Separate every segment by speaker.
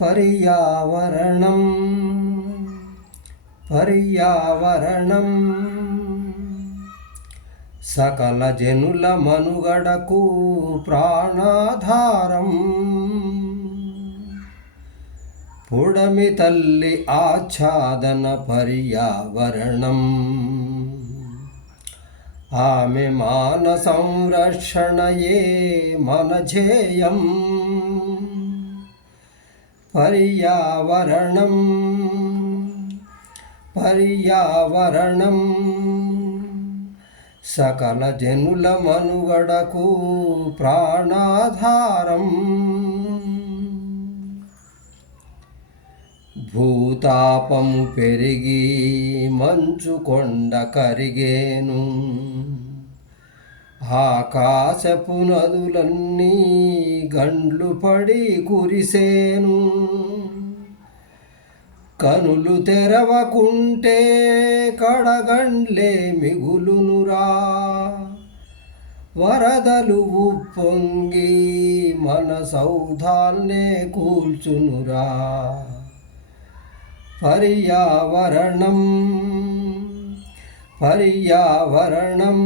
Speaker 1: పర్యావరణం. పర్యావరణం. సకల జనుల మనుగడకు ప్రాణాధారం. పుడమి తల్లి ఆచ్ఛాదన పర్యావరణం. ఆమె మాన సంరక్షణయే మన ధ్యేయం. పర్యావరణం. పర్యావరణం. సకల జనుల మనుగడకు ప్రాణాధారం. భూతాపము పెరిగి మంచు కొండ కరిగేను. ఆకాశపు నదులన్నీ గండ్లు పడి కురిసేను. కనులు తెరవకుంటే కడగండ్లే మిగులునురా. వరదలు ఉప్పొంగి మన సౌధాల్నే కూల్చునురా. పర్యావరణం పర్యావరణం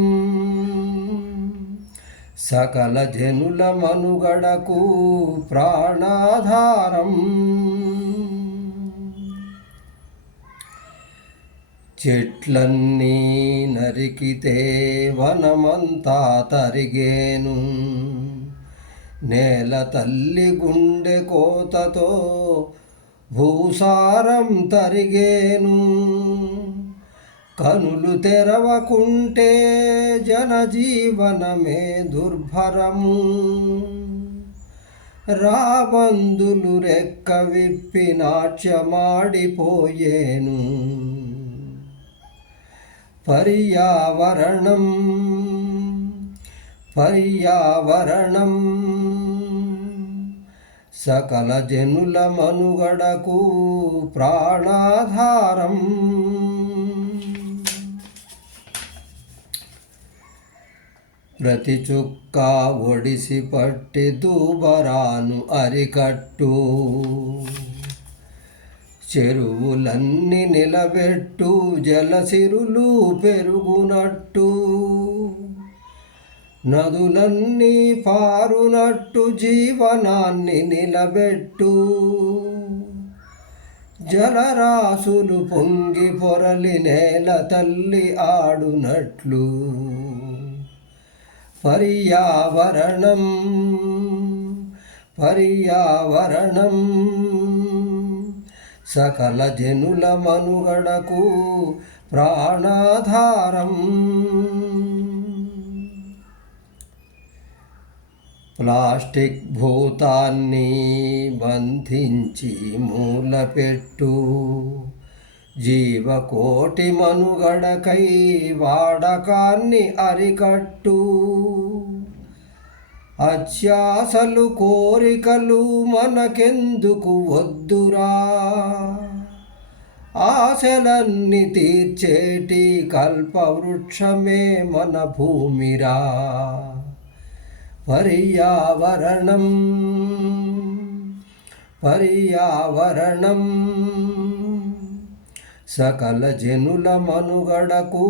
Speaker 1: సకల జనుల మనుగడకు ప్రాణాధారం. చెట్లన్నీ నరికితే వనమంతా తరిగేను. నేల తల్లి గుండె కోతతో భూసారం తరిగేను. కనులు తెరవకుంటే జనజీవనమే దుర్భరము రాబందులు రెక్క విప్పి నాట్యమాడిపోయేను. పర్యావరణం పర్యావరణం. సకల జనుల మనుగడకు ప్రాణాధారం. ప్రతి చుక్క ఒడిసి పట్టి దూబరాను అరికట్టు. చెరువులన్నీ నిలబెట్టు జలసిరులు పెరుగునట్టు. నదులన్నీ పారునట్టు జీవనాన్ని నిలబెట్టు. జలరాశులు పొంగి పొరలి నేల తల్లి ఆడునట్లు. పర్యావరణం. పర్యావరణం. సకల జనుల మనుగడకు ప్రాణాధారం. ప్లాస్టిక్ భూతాన్ని బంధించి మూలపెట్టు. జీవకోటి మనుగడకై వాడకాన్ని అరికట్టు. అత్యాసలు కోరికలు మనకెందుకు వద్దురా? ఆశలన్నీ తీర్చేటి కల్పవృక్షమే మన భూమిరా. పర్యావరణం పర్యావరణం. సకల జనుల మనుగడకు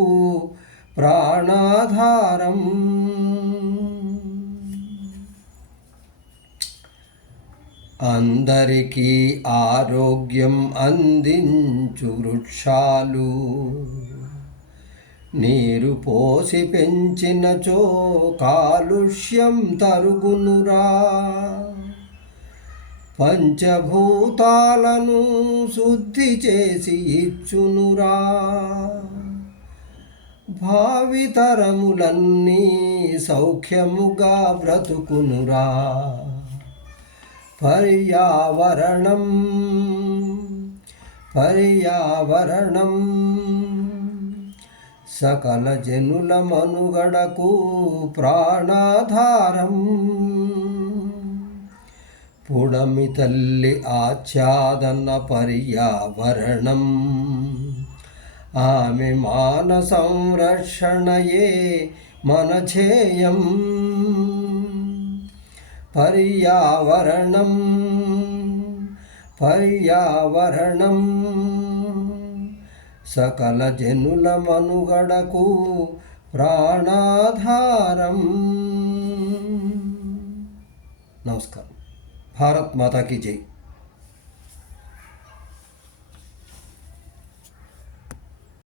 Speaker 1: ప్రాణాధారం. అందరికీ ఆరోగ్యం అందించు వృక్షాలు. నీరు పోసి పెంచినచో కాలుష్యం తరుగునురా. పంచభూతాలను శుద్ధి చేసి ఇచ్చునురా. భావితరములన్నీ సౌఖ్యముగా బ్రతుకునురా. పర్యావరణం పర్యావరణం సకల జనుల మనుగడకు ప్రాణాధారం. పుడమి తల్లి ఆచ్ఛాదన పర్యావరణం. ఆమె మాన సంరక్షణయే మన ధ్యేయం. పర్యావరణం పర్యావరణం. సకల జనుల మనుగడకు ప్రాణాధారం. నమస్కారం. भारत माता की जय।